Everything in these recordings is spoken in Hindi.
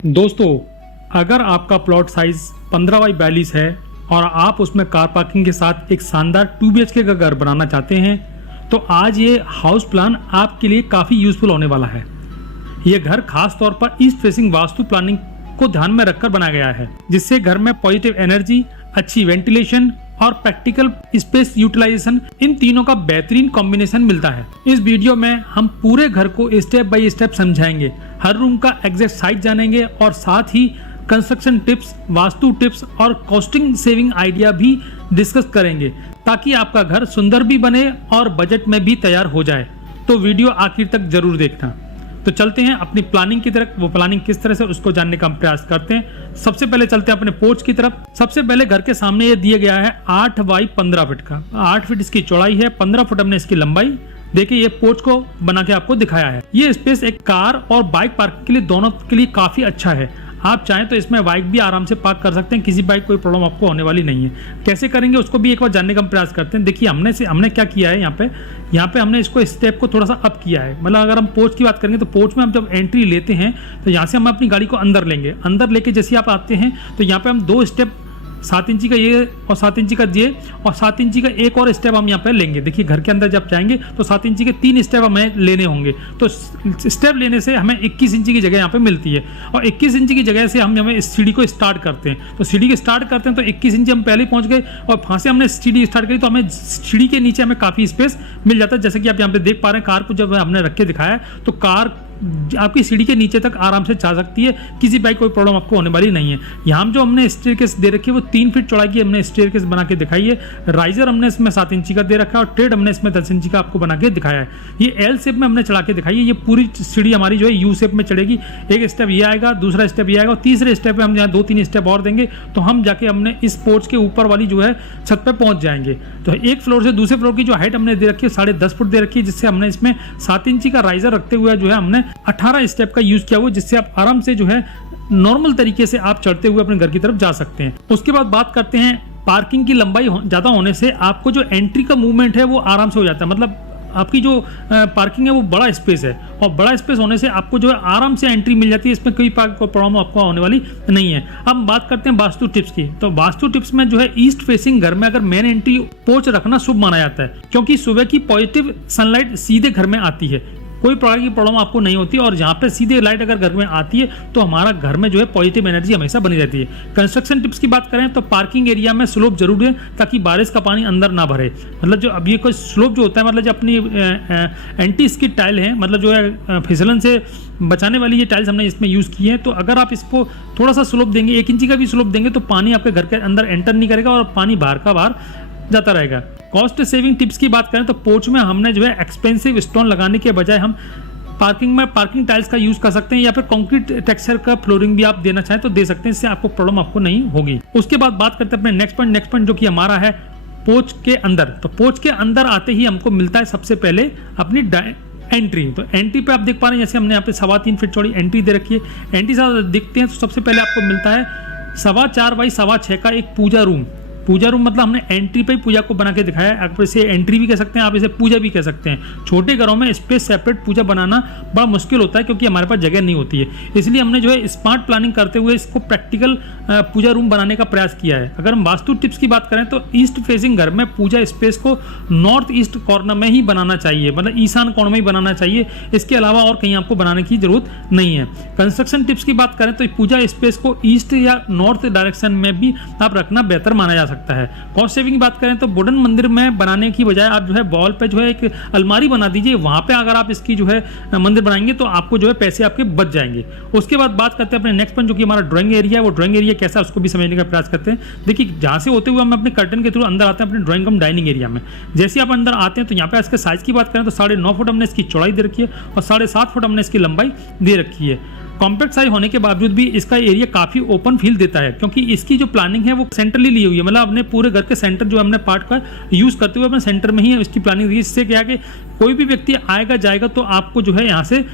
दोस्तों, अगर आपका प्लॉट साइज 15 बाई 42 है और आप उसमें कार पार्किंग के साथ एक शानदार 2 BHK का घर बनाना चाहते हैं तो आज ये हाउस प्लान आपके लिए काफ़ी यूजफुल होने वाला है। ये घर खास तौर पर ईस्ट फेसिंग वास्तु प्लानिंग को ध्यान में रखकर बनाया गया है, जिससे घर में पॉजिटिव एनर्जी, अच्छी वेंटिलेशन और प्रैक्टिकल स्पेस यूटिलाइजेशन, इन तीनों का बेहतरीन कॉम्बिनेशन मिलता है। इस वीडियो में हम पूरे घर को स्टेप बाय स्टेप समझाएंगे, हर रूम का एग्जैक्ट साइज जानेंगे और साथ ही कंस्ट्रक्शन टिप्स, वास्तु टिप्स और कॉस्टिंग सेविंग आइडिया भी डिस्कस करेंगे, ताकि आपका घर सुंदर भी बने और बजट में भी तैयार हो जाए। तो वीडियो आखिर तक जरूर देखना। तो चलते हैं अपनी प्लानिंग की तरफ। वो प्लानिंग किस तरह से उसको जानने का हम प्रयास करते हैं। सबसे पहले चलते हैं अपने पोर्च की तरफ। सबसे पहले घर के सामने ये दिया गया है 8 बाई 15 फीट का। 8 फीट इसकी चौड़ाई है, 15 फुट हमने इसकी लंबाई। देखिए ये पोर्च को बना के आपको दिखाया है। ये स्पेस एक कार और बाइक पार्किंग के लिए, दोनों के लिए काफी अच्छा है। आप चाहें तो इसमें बाइक भी आराम से पार्क कर सकते हैं, किसी बाइक कोई प्रॉब्लम आपको होने वाली नहीं है। कैसे करेंगे उसको भी एक बार जानने का प्रयास करते हैं। देखिए हमने क्या किया है, यहाँ पे हमने इसको स्टेप को थोड़ा सा अप किया है। मतलब अगर हम पोर्च की बात करेंगे तो पोर्च में हम जब एंट्री लेते हैं तो यहाँ से हम अपनी गाड़ी को अंदर लेंगे। अंदर लेके जैसे आप आते हैं तो यहाँ पे हम 2 स्टेप, 7 इंची का ये और 7 इंची का ये और 7 इंची का एक और स्टेप हम यहाँ पे लेंगे। देखिए घर के अंदर जब जाएंगे तो 7 इंची के 3 स्टेप हमें लेने होंगे। तो स्टेप लेने से हमें 21 इंची की जगह यहाँ पे मिलती है और 21 इंची की जगह से हम इस सीढ़ी को स्टार्ट करते हैं। तो सीढ़ी को स्टार्ट करते हैं तो 21 इंची हम पहले पहुंच गए और वहाँ से हमने सीढ़ी स्टार्ट करी तो हमें सीढ़ी के नीचे हमें काफ़ी स्पेस मिल जाता है। जैसे कि आप यहाँ पे देख पा रहे हैं, कार को जब हमने रख के दिखाया है तो कार आपकी सीढ़ी के नीचे तक आराम से जा सकती है, किसी बाइक कोई प्रॉब्लम आपको होने वाली नहीं है। यहाँ जो हमने स्टेयरकेस दे रखी है वो 3 फीट चौड़ाई की हमने स्टेयरकेस बना के दिखाई है। राइजर हमने इसमें 7 इंची का दे रखा है और ट्रेड हमने इसमें 10 इंची का आपको बना के दिखाया है। ये एल शेप में हमने चढ़ा के दिखाई है। ये पूरी सीढ़ी हमारी जो है यू शेप में चढ़ेगी। एक स्टेप ये आएगा, दूसरा स्टेप ये आएगा और तीसरे स्टेप पे हम यहाँ 2-3 स्टेप और देंगे तो हम जाके हमने इस पोर्च के ऊपर वाली जो है छत पे पहुंच जाएंगे। तो एक फ्लोर से दूसरे फ्लोर की जो हाइट हमने दे रखी है 10.5 फुट दे रखी है, जिससे हमने इसमें 7 इंची का राइजर रखते हुए जो है हमने 18 स्टेप का यूज किया हुआ, जिससे आप आराम से जो है नॉर्मल तरीके से आप चढ़ते हुए अपने घर की तरफ जा सकते हैं। उसके बाद बात करते हैं पार्किंग की लंबाई ज्यादा होने से आपको जो एंट्री का मूवमेंट है वो आराम से हो जाता है। मतलब आपकी जो पार्किंग है वो बड़ा स्पेस है और बड़ा स्पेस होने से आपको जो है आराम से एंट्री मिल जाती है। इसमें कोई प्रॉब्लम आपको होने वाली नहीं है। अब बात करते हैं वास्तु टिप्स की। तो वास्तु टिप्स में जो है ईस्ट फेसिंग घर में अगर मेन एंट्री पोर्च रखना शुभ माना जाता है, क्योंकि सुबह की पॉजिटिव सनलाइट सीधे घर में आती है, कोई प्रकार की प्रॉब्लम आपको नहीं होती और जहाँ पे सीधे लाइट अगर घर में आती है तो हमारा घर में जो है पॉजिटिव एनर्जी हमेशा बनी रहती है। कंस्ट्रक्शन टिप्स की बात करें तो पार्किंग एरिया में स्लोप जरूर है, ताकि बारिश का पानी अंदर ना भरे। मतलब जो अब ये कोई स्लोप जो होता है, मतलब जो अपनी एंटी स्किड टाइल है, मतलब जो है फिसलन से बचाने वाली ये टाइल्स हमने इसमें यूज़ की है। तो अगर आप इसको थोड़ा सा स्लोप देंगे, 1 इंची का भी स्लोप देंगे तो पानी आपके घर के अंदर एंटर नहीं करेगा और पानी बाहर का बाहर जाता रहेगा। कॉस्ट सेविंग टिप्स की बात करें तो पोर्च में हमने जो है एक्सपेंसिव स्टोन लगाने के बजाय हम पार्किंग टाइल्स का यूज कर सकते हैं, या फिर कंक्रीट टेक्सचर का फ्लोरिंग भी आप देना चाहें तो दे सकते हैं। इससे आपको प्रॉब्लम आपको नहीं होगी। उसके बाद बात करते हैं अपने नेक्स्ट पॉइंट जो कि हमारा है पोर्च के अंदर। तो पोर्च के अंदर आते ही हमको मिलता है सबसे पहले अपनी एंट्री। तो एंट्री पे आप देख पा रहे हैं, जैसे हमने यहाँ पे 4.25 फीट चौड़ी एंट्री दे रखी है। एंट्री से देखते हैं तो सबसे पहले आपको मिलता है 4.25 बाई 6.25 का एक पूजा रूम। पूजा रूम मतलब हमने एंट्री पे ही पूजा को बना के दिखाया है। आप इसे एंट्री भी कह सकते हैं, आप इसे पूजा भी कह सकते हैं। छोटे घरों में स्पेस सेपरेट पूजा बनाना बड़ा मुश्किल होता है, क्योंकि हमारे पास जगह नहीं होती है। इसलिए हमने जो है स्मार्ट प्लानिंग करते हुए इसको प्रैक्टिकल पूजा रूम बनाने का प्रयास किया है। अगर हम वास्तु टिप्स की बात करें तो ईस्ट फेसिंग घर में पूजा स्पेस को नॉर्थ ईस्ट कॉर्नर में ही बनाना चाहिए, मतलब ईशान कोण में ही बनाना चाहिए। इसके अलावा और कहीं आपको बनाने की जरूरत नहीं है। कंस्ट्रक्शन टिप्स की बात करें तो पूजा स्पेस को ईस्ट या नॉर्थ डायरेक्शन में भी आप रखना बेहतर माना जा सकता है। कॉस्ट सेविंग की बात करें तो वुडन मंदिर में बनाने की बजाय आप जो है वॉल पे जो है एक अलमारी बना दीजिए। वहां पे अगर आप इसकी जो है मंदिर बनाएंगे तो आपको जो है पैसे आपके बच जाएंगे। उसके बाद बात करते हैं अपने नेक्स्ट पॉइंट जो कि हमारा ड्राइंग एरिया है। वो ड्राइंग एरिया कैसा है उसको भी समझने का प्रयास करते हैं। देखिए जहां से होते हुए हम अपने कर्टन के थ्रू अंदर आते हैं अपने ड्राइंग कम डाइनिंग एरिया में। जैसे आप अंदर आते हैं तो यहाँ पे इसके साइज की बात करें तो 9.5 फुट हमने इसकी चौड़ाई दे रखी है और 7.5 फुट हमने इसकी लंबाई दे रखी है। कॉम्पैक्ट साइज होने के बावजूद भी इसका एरिया काफी ओपन फील देता है, क्योंकि इसकी जो प्लानिंग है वो सेंट्रली ली हुई है। मतलब अपने पूरे घर के सेंटर जो हमने पार्ट का यूज करते हुए अपने सेंटर में ही इसकी प्लानिंग दी। इससे क्या है कि कोई भी व्यक्ति आएगा जाएगा तो आपको जो है यहाँ से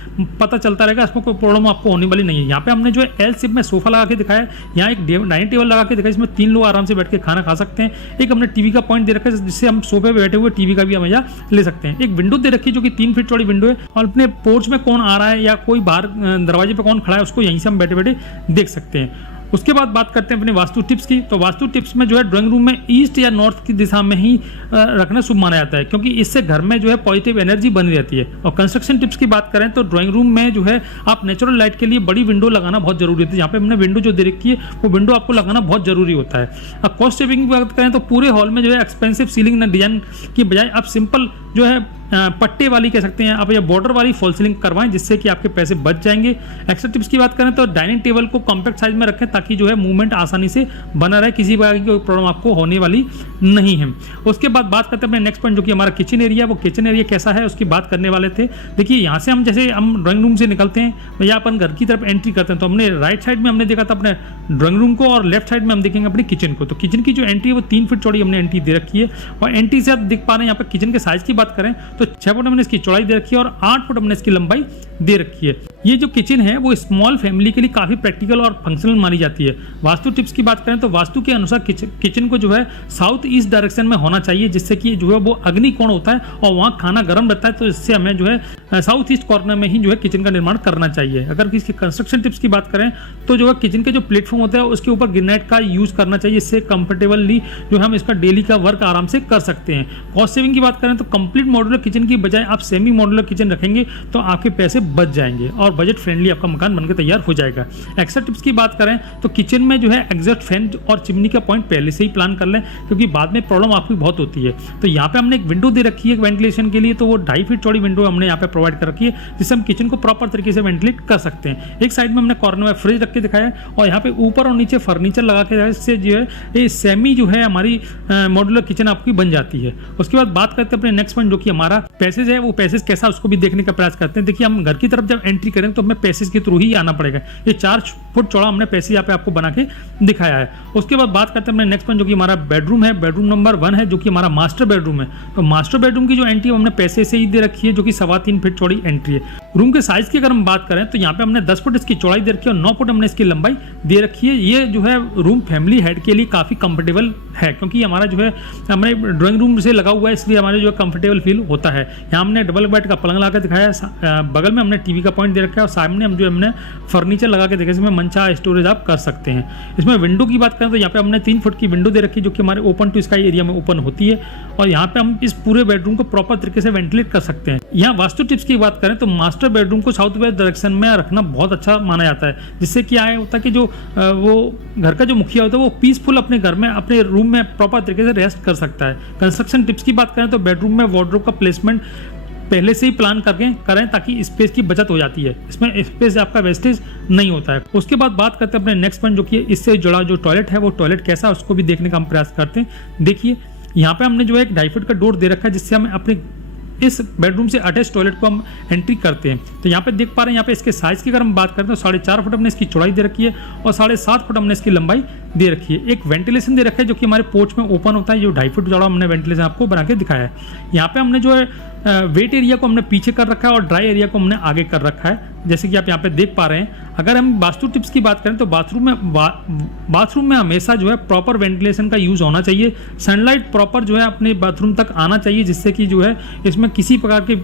पता चलता रहेगा, इसमें कोई प्रॉब्लम आपको होने वाली नहीं है। यहाँ पे हमने जो है एल शेप में सोफा लगा के दिखाया है, यहाँ एक डाइनिंग टेबल लगा के दिखाया, इसमें 3 लोग आराम से बैठ के खाना खा सकते हैं। एक हमने टीवी का पॉइंट दे रखा है जिससे हम सोफे पे बैठे हुए टीवी का भी मजा ले सकते हैं। एक विंडो दे रखी है जो कि 3 फीट चौड़ी विंडो है, और अपने पोर्च में कौन आ रहा है या कोई बाहर दरवाजे पे कौन खड़ा है उसको यहीं से हम बैठे बैठे देख सकते हैं। उसके बाद बात करते हैं अपने वास्तु टिप्स की। तो वास्तु टिप्स में जो है ड्राइंग रूम में ईस्ट या नॉर्थ की दिशा में ही रखना शुभ माना जाता है, क्योंकि इससे घर में जो है पॉजिटिव एनर्जी बनी रहती है। और कंस्ट्रक्शन टिप्स की बात करें तो ड्राइंग रूम में जो है आप नेचुरल लाइट के लिए बड़ी विंडो लगाना बहुत जरूरी होती है। यहाँ पे हमने विंडो जो दे रखी है वो विंडो आपको लगाना बहुत जरूरी होता है। अब कॉस्ट सेविंग की बात करें तो पूरे हॉल में जो है एक्सपेंसिव सीलिंग डिजाइन की बजाय आप सिंपल जो है पट्टे वाली कह सकते हैं आप, या बॉर्डर वाली फॉल सीलिंग करवाएं, जिससे कि आपके पैसे बच जाएंगे। एक्स्ट्रा टिप्स की बात करें तो डाइनिंग टेबल को कॉम्पैक्ट साइज में रखें ताकि जो है मूवमेंट आसानी से बना रहे, किसी प्रकार की कोई प्रॉब्लम आपको होने वाली नहीं है। उसके बाद बात करते हैं अपने नेक्स्ट पॉइंट जो कि हमारा किचन एरिया। वो किचन एरिया कैसा है उसकी बात करने वाले थे। देखिए यहाँ से हम जैसे हम ड्राइंग रूम से निकलते हैं या अपन घर की तरफ एंट्री करते हैं तो हमने राइट साइड में हमने देखा था अपने ड्राइंग रूम को, और लेफ्ट साइड में हम देखेंगे अपने किचन को। तो किचन की जो एंट्री है वो 3 फीट चौड़ी हमने एंट्री दे रखी है, और एंट्री से आप देख पा रहे हैं यहाँ पर किचन के साइज की बात करें तो 6 फुट हमने इसकी चौड़ाई दे रखी है और 8 फुट हमने इसकी लंबाई दे रखी है। ये जो किचन है वो स्मॉल फैमिली के लिए काफी प्रैक्टिकल और फंक्शनल मानी जाती है। वास्तु टिप्स की बात करें तो वास्तु के अनुसार किचन को जो है साउथ ईस्ट डायरेक्शन में होना चाहिए, जिससे कि जो है वो अग्नि कोण होता है और वहाँ खाना गर्म रहता है, तो इससे हमें जो है साउथ ईस्ट कॉर्नर में ही जो है किचन का निर्माण करना चाहिए। अगर किसी कंस्ट्रक्शन टिप्स की बात करें तो जो है किचन के जो प्लेटफॉर्म होता है उसके ऊपर ग्रेनाइट का यूज करना चाहिए, इससे कंफर्टेबली जो हम इसका डेली का वर्क आराम से कर सकते हैं। कॉस्ट सेविंग की बात करें तो कंप्लीट मॉड्यूलर किचन की बजाय आप सेमी मॉड्यूलर किचन रखेंगे तो आपके पैसे बच जाएंगे और बजट फ्रेंडली आपका मकान बनकर तैयार हो जाएगा। एक्स्ट्रा टिप्स की बात करें तो किचन में जो है एग्जॉस्ट फैन और चिमनी का पॉइंट पहले से ही प्लान कर लें, क्योंकि बाद में प्रॉब्लम आपकी बहुत होती है। तो यहाँ पे हमने एक विंडो दे रखी है वेंटिलेशन के लिए, तो वो 2.5 फीट चौड़ी विंडो हमने यहाँ पे प्रोवाइड कर रखी है, जिससे हम किचन को प्रॉपर तरीके से वेंटिलेट कर सकते हैं। एक साइड में हमने कॉर्नर में फ्रिज रख के दिखाया है, और यहाँ पे ऊपर और नीचे फर्नीचर लगा के इससे जो है ये सेमी जो है हमारी मॉड्यूलर किचन आपकी बन जाती है। उसके बाद बात करते हैं अपने नेक्स्ट पॉइंट जो कि हमारा पैसेज है। वो पैसेज कैसा उसको भी देखने का प्रयास करते हैं। देखिए हम घर की तरफ जब एंट्री करें तो हमें पैसेज के थ्रू ही आना पड़ेगा। ये 4 फुट चौड़ा हमने पैसेज यहाँ पे आपको बना के दिखाया है। उसके बाद बात करते हैं अपने नेक्स्ट पॉइंट जो कि हमारा बेडरूम है। बेडरूम नंबर 1 है जो कि हमारा मास्टर बेडरूम है। तो मास्टर बेडरूम की जो एंट्री हमने पैसे से ही दे रखी है, जो कि 3.25 फीट चौड़ी एंट्री है। रूम के साइज की अगर हम बात करें तो यहाँ पे हमने 10 फुट इसकी चौड़ाई दे रखी है और 9 फुट हमने इसकी लंबाई दे रखी है। ये जो है रूम फैमिली हेड के लिए काफी कंफर्टेबल है, क्योंकि हमारा जो है हमारे ड्राइंग रूम से लगा हुआ है, इसलिए हमारे जो है कंफर्टेबल फील होता है। यहाँ हमने डबल बेड का पलंग लगा दिखाया है, बगल में हमने टीवी का पॉइंट दे रखा है, और सामने हम जो हमने फर्नीचर लगा के देखा, इसमें मंचा स्टोरेज आप कर सकते हैं। इसमें विंडो की बात करें तो यहाँ पे हमने 3 फुट की विंडो दे रखी है, जो कि हमारे ओपन टू स्काई एरिया में ओपन होती है, और यहाँ पे हम इस पूरे बेडरूम को प्रॉपर तरीके से वेंटिलेट कर सकते हैं। यहाँ वास्तु टिप्स की बात करें तो मास्टर बेडरूम को साउथ वेस्ट डायरेक्शन में रखना बहुत अच्छा माना जाता है, जिससे क्या होता है कि जो वो घर का जो मुखिया होता है वो पीसफुल अपने घर में अपने रूम में प्रॉपर तरीके से रेस्ट कर सकता है। कंस्ट्रक्शन टिप्स की बात करें तो बेडरूम में वार्डरोब का प्लेसमेंट पहले से ही प्लान करके करें ताकि स्पेस की बचत हो जाती है, इसमें स्पेस आपका वेस्टेज नहीं होता है। उसके बाद बात करते हैं अपने नेक्स्ट पॉइंट जो कि इससे जुड़ा जो टॉयलेट है, वो टॉयलेट कैसा है उसको भी देखने का हम प्रयास करते हैं। देखिए यहाँ पे हमने जो है एक 2.5 फुट का डोर दे रखा है, जिससे हमें अपने इस बेडरूम से अटैच टॉयलेट को हम एंट्री करते हैं। तो यहाँ पे देख पा रहे हैं यहाँ पे इसके साइज की अगर हम बात करते हैं तो 4.5 फुट हमने इसकी चौड़ाई दे रखी है और 7.5 फुट हमने इसकी लंबाई दे रखी है। एक वेंटिलेशन दे रखा है जो कि हमारे पोर्च में ओपन होता है, जो 2.5 फुट चौड़ा हमने वेंटिलेशन आपको बना के दिखाया है। यहाँ पे हमने जो है वेट एरिया को हमने पीछे कर रखा है और ड्राई एरिया को हमने आगे कर रखा है, जैसे कि आप यहाँ पे देख पा रहे हैं। अगर हम वास्तु टिप्स की बात करें तो बाथरूम में हमेशा जो है प्रॉपर वेंटिलेशन का यूज़ होना चाहिए। सनलाइट प्रॉपर जो है अपने बाथरूम तक आना चाहिए, जिससे कि जो है इसमें किसी प्रकार के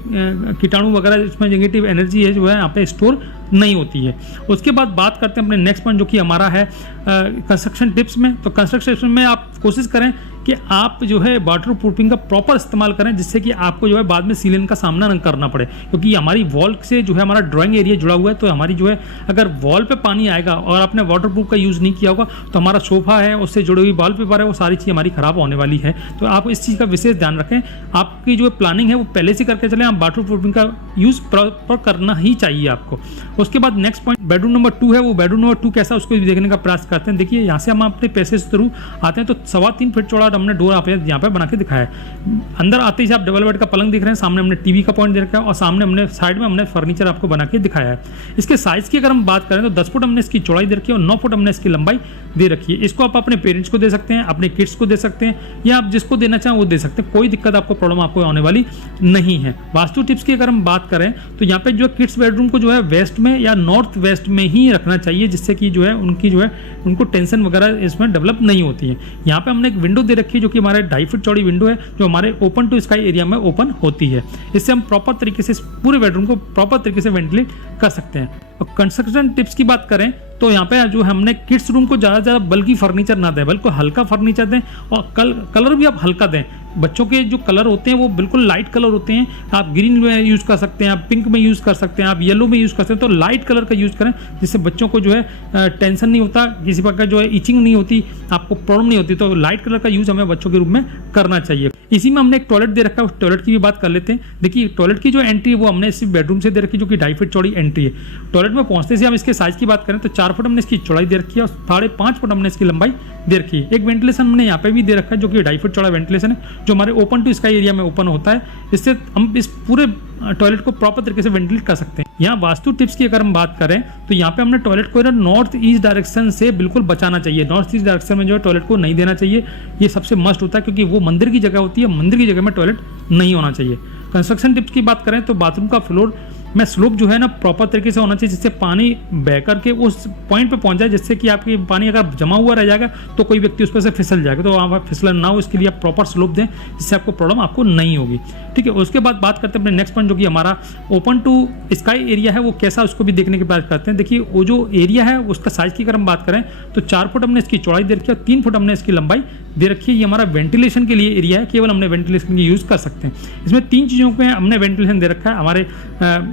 कीटाणु वगैरह, इसमें नेगेटिव एनर्जी है जो है यहाँ पे स्टोर नहीं होती है। उसके बाद बात करते हैं अपने नेक्स्ट पॉइंट जो कि हमारा है कंस्ट्रक्शन टिप्स में। तो कंस्ट्रक्शन टिप्स में आप कोशिश करें कि आप जो है वाटर प्रूफिंग का प्रॉपर इस्तेमाल करें, जिससे कि आपको जो है बाद में सीलन का सामना न करना पड़े, क्योंकि हमारी वॉल से जो है हमारा ड्राइंग एरिया जुड़ा हुआ है। तो हमारी जो है अगर वॉल पे पानी आएगा और आपने वाटर प्रूफ का यूज़ नहीं किया होगा तो हमारा सोफा है उससे जुड़ी हुई वॉलपेपर है, वो सारी चीज़ हमारी खराब होने वाली है। तो आप इस चीज़ का विशेष ध्यान रखें। आपकी जो प्लानिंग है वो पहले से करके चलें। आप वाटर प्रूफिंग का यूज़ प्रॉपर करना ही चाहिए आपको। उसके बाद नेक्स्ट पॉइंट बेडरूम नंबर 2 है। वो बेडरूम नंबर 2 कैसा उसको भी देखने का प्रयास करते हैं। देखिए यहाँ से हम अपने पैसेज थ्रू आते हैं तो 3.25 फीट चौड़ा बाद हमने डोर आप यहाँ पे बना के दिखाया है। अंदर आते ही आप डबल बेड का पलंग दिख रहे हैं, सामने हमने टीवी का पॉइंट दे रखा है और सामने हमने साइड में हमने फर्नीचर आपको बना के दिखाया है। इसके साइज की अगर हम बात करें तो 10 फुट हमने इसकी चौड़ाई दे रखी है और 9 फुट हमने इसकी लंबाई दे रखी है। इसको आप अपने पेरेंट्स को दे सकते हैं, अपने किड्स को दे सकते हैं, या आप जिसको देना चाहें वो दे सकते हैं। कोई दिक्कत आपको प्रॉब्लम आपको आने वाली नहीं है। वास्तु टिप्स की अगर हम बात करें तो यहाँ पे जो किड्स बेडरूम को जो है वेस्ट में या नॉर्थ वेस्ट में ही रखना चाहिए, जिससे कि जो है उनको टेंशन वगैरह इसमें डेवलप नहीं होती है। यहाँ पे हमने एक विंडो दे रखी है जो कि हमारे 2.5 फीट चौड़ी विंडो है, जो हमारे ओपन टू स्काई एरिया में ओपन होती है। इससे हम प्रॉपर तरीके से पूरे बेडरूम को प्रॉपर तरीके से वेंटिलेट कर सकते हैं। और कंस्ट्रक्शन टिप्स की बात करें तो यहाँ पे जो हमने किड्स रूम को ज़्यादा बल्कि फर्नीचर ना दें, बल्कि हल्का फर्नीचर दें और कलर भी आप हल्का दें। बच्चों के जो कलर होते हैं वो बिल्कुल लाइट कलर होते हैं। आप ग्रीन में यूज़ कर सकते हैं, आप पिंक में यूज़ कर सकते हैं, आप येलो में यूज़ कर सकते हैं। तो लाइट कलर का यूज़ करें, जिससे बच्चों को जो है टेंशन नहीं होता, किसी प्रकार जो है इचिंग नहीं होती, आपको प्रॉब्लम नहीं होती। तो लाइट कलर का यूज़ हमें बच्चों के रूम में करना चाहिए। इसी में हमने एक टॉयलेट दे रखा है, उस टॉयलेट की भी बात कर लेते हैं। देखिए टॉयलेट की जो एंट्री है वो हमने इसी बेडरूम से दे रखी है, जो कि 2.5 फीट चौड़ी एंट्री है। टॉयलेट में पहुंचते से हम इसके साइज की बात करें तो 4 फुट हमने इसकी चौड़ाई दे रखी है और 5.5 फुट हमने इसकी लंबाई दे रखी है। एक वेंटिलेशन हमने यहाँ पे भी दे रखा है, जो कि 2.5 फुट चौड़ा वेंटिलेशन है, जो हमारे ओपन टू स्काई एरिया में ओपन होता है। इससे हम इस पूरे टॉयलेट को प्रॉपर तरीके से वेंटिलेट कर सकते हैं। यहाँ वास्तु टिप्स की अगर हम बात करें तो यहाँ पे हमने टॉयलेट को नॉर्थ ईस्ट डायरेक्शन से बिल्कुल बचाना चाहिए। नॉर्थ ईस्ट डायरेक्शन में जो है टॉयलेट को नहीं देना चाहिए, ये सबसे मस्ट होता है, क्योंकि वो मंदिर की जगह होती है, मंदिर की जगह में टॉयलेट नहीं होना चाहिए। कंस्ट्रक्शन टिप्स की बात करें तो बाथरूम का फ्लोर में स्लोप जो है ना प्रॉपर तरीके से होना चाहिए, जिससे पानी बह करके उस पॉइंट पे पहुंच जाए, जिससे कि आपकी पानी अगर जमा हुआ रह जाएगा तो कोई व्यक्ति उस पर से फिसल जाएगा। तो वहाँ पर फिसलन ना हो, इसके लिए आप प्रॉपर स्लोप दें, जिससे आपको प्रॉब्लम आपको नहीं होगी। ठीक है, उसके बाद बात करते हैं अपने नेक्स्ट पॉइंट, जो कि हमारा ओपन टू स्काई एरिया है, वो कैसा, उसको भी देखने की बात करते हैं। देखिए वो जो एरिया है उसका साइज की अगर हम बात करें तो 4 फुट हमने इसकी चौड़ाई दे रखी है और 3 फुट हमने इसकी लंबाई दे रखी है। ये हमारा वेंटिलेशन के लिए एरिया है, केवल हमने वेंटिलेशन की यूज़ कर सकते हैं। इसमें 3 चीज़ों पे हमने वेंटिलेशन दे रखा है, हमारे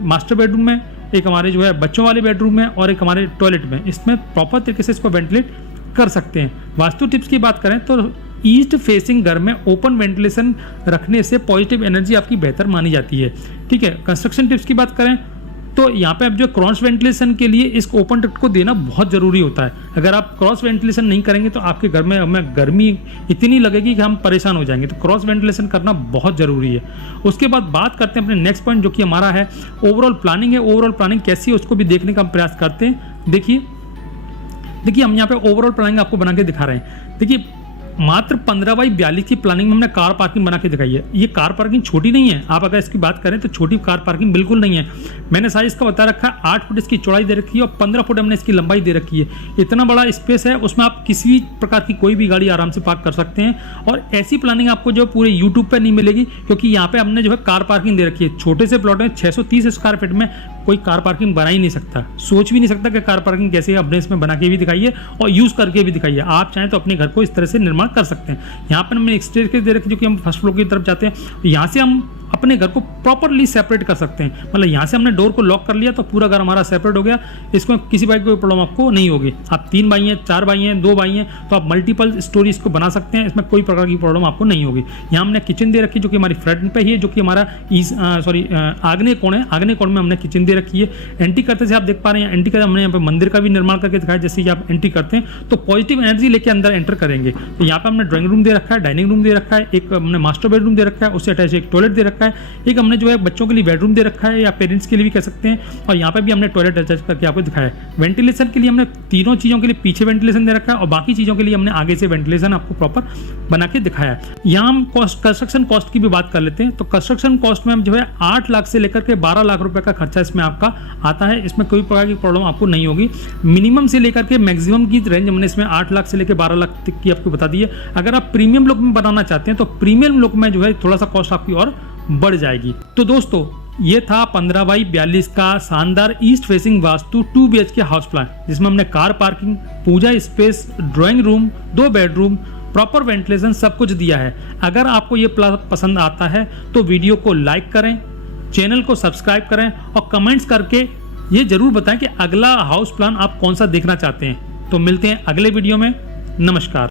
मास्टर बेडरूम में, एक हमारे जो है बच्चों वाले बेडरूम में और एक हमारे टॉयलेट में। इसमें प्रॉपर तरीके से इसको वेंटिलेट कर सकते हैं। वास्तु टिप्स की बात करें तो ईस्ट फेसिंग घर में ओपन वेंटिलेशन रखने से पॉजिटिव एनर्जी आपकी बेहतर मानी जाती है। ठीक है, कंस्ट्रक्शन टिप्स की बात करें तो यहाँ पे अब जो क्रॉस वेंटिलेशन के लिए इस ओपन डक्ट को देना बहुत ज़रूरी होता है। अगर आप क्रॉस वेंटिलेशन नहीं करेंगे तो आपके घर में हमें गर्मी इतनी लगेगी कि हम परेशान हो जाएंगे। तो क्रॉस वेंटिलेशन करना बहुत ज़रूरी है। उसके बाद बात करते हैं अपने नेक्स्ट पॉइंट, जो कि हमारा है ओवरऑल प्लानिंग है। ओवरऑल प्लानिंग कैसी है उसको भी देखने का हम प्रयास करते हैं। देखिए हम यहाँ पे ओवरऑल प्लानिंग आपको बना के दिखा रहे हैं। देखिए मात्र 15x42 की प्लानिंग में हमने कार पार्किंग बना के दिखाई है। ये कार पार्किंग छोटी नहीं है, आप अगर इसकी बात करें तो छोटी कार पार्किंग बिल्कुल नहीं है। मैंने साइज इसका बता रखा है, 8 फुट इसकी चौड़ाई दे रखी है और 15 फुट हमने इसकी लंबाई दे रखी है। इतना बड़ा स्पेस है, उसमें आप किसी प्रकार की कोई भी गाड़ी आराम से पार्क कर सकते हैं। और ऐसी प्लानिंग आपको जो पूरे यूट्यूब पर नहीं मिलेगी, क्योंकि यहाँ पे हमने जो है कार पार्किंग दे रखी है। छोटे से प्लॉट में 630 स्क्वायर फीट में कोई कार पार्किंग बना ही नहीं सकता, सोच भी नहीं सकता कि कार पार्किंग कैसे है। हमने इसमें बना के भी दिखाई है और यूज़ करके भी दिखाई है। आप चाहें तो अपने घर को इस तरह से निर्माण कर सकते हैं। यहाँ पर हमने एक स्टेयरकेस दे रखी, जो कि हम फर्स्ट फ्लोर की तरफ जाते हैं। यहाँ से हम अपने घर को प्रॉपरली सेपरेट कर सकते हैं। मतलब यहाँ से हमने डोर को लॉक कर लिया तो पूरा घर हमारा सेपरेट हो गया। इसको किसी भाई कोई प्रॉब्लम आपको नहीं होगी। आप 3 भाई हैं, 4 भाई हैं, 2 भाई हैं, तो आप मल्टीपल स्टोरी इसको बना सकते हैं। इसमें कोई प्रकार की प्रॉब्लम आपको नहीं होगी। यहाँ हमने किचन दे रखी, जो कि हमारी फ्रंट पे ही है, जो कि हमारा आग्नेय कोण है। आग्नेय कोण में हमने किचन दे रखी है। एंट्री करते से आप देख पा रहे हैं, एंट्री करते हमने यहाँ पे मंदिर का भी निर्माण करके दिखाया। जैसे कि आप एंट्री करते हैं तो पॉजिटिव एनर्जी लेके अंदर एंटर करेंगे। तो यहाँ पे हमने ड्राइंग रूम दे रखा है, डाइनिंग रूम दे रखा है, एक हमने मास्टर बेडरूम दे रखा है, उससे अटैच एक टॉयलेट दे रखा है, एक हमने जो है बच्चों के लिए बेडरूम दे रखा है या पेरेंट्स के लिए भी कह सकते हैं। और यहाँ पे भी हमने टॉयलेट अटैच करके आपको दिखाया है। वेंटिलेशन के लिए हमने तीनों चीज़ों के लिए पीछे वेंटिलेशन दे रखा है और बाकी चीज़ों के लिए हमने आगे से वेंटिलेशन आपको प्रॉपर बना के दिखाया है। यहाँ हम कंस्ट्रक्शन कॉस्ट की भी बात कर लेते हैं। तो कंस्ट्रक्शन कॉस्ट में हम जो है 8 लाख से लेकर के 12 लाख रुपए का खर्चा इसमें आपका आता है। इसमें कोई प्रकार की प्रॉब्लम आपको नहीं होगी। मिनिमम से लेकर के मैक्सिमम की रेंज हमने इसमें 8 लाख से लेकर 12 लाख तक की आपको बता दी है। अगर आप प्रीमियम लुक में बनाना चाहते हैं तो प्रीमियम लुक में जो है थोड़ा सा कॉस्ट आपकी और बढ़ जाएगी। तो दोस्तों ये था 15x42 का शानदार east facing vastu 2 BHK house plan, जिसमें हमने car parking, puja space, drawing room, 2 bedroom, proper ventilation सब कुछ दिया है। अगर आपको ये प्लान पसंद आता है तो वीडियो को लाइक करें, चैनल को सब्सक्राइब करें और कमेंट्स करके ये जरूर बताएं कि अगला हाउस प्लान आप कौन सा देखना चाहते हैं। तो मिलते हैं अगले वीडियो में। नमस्कार।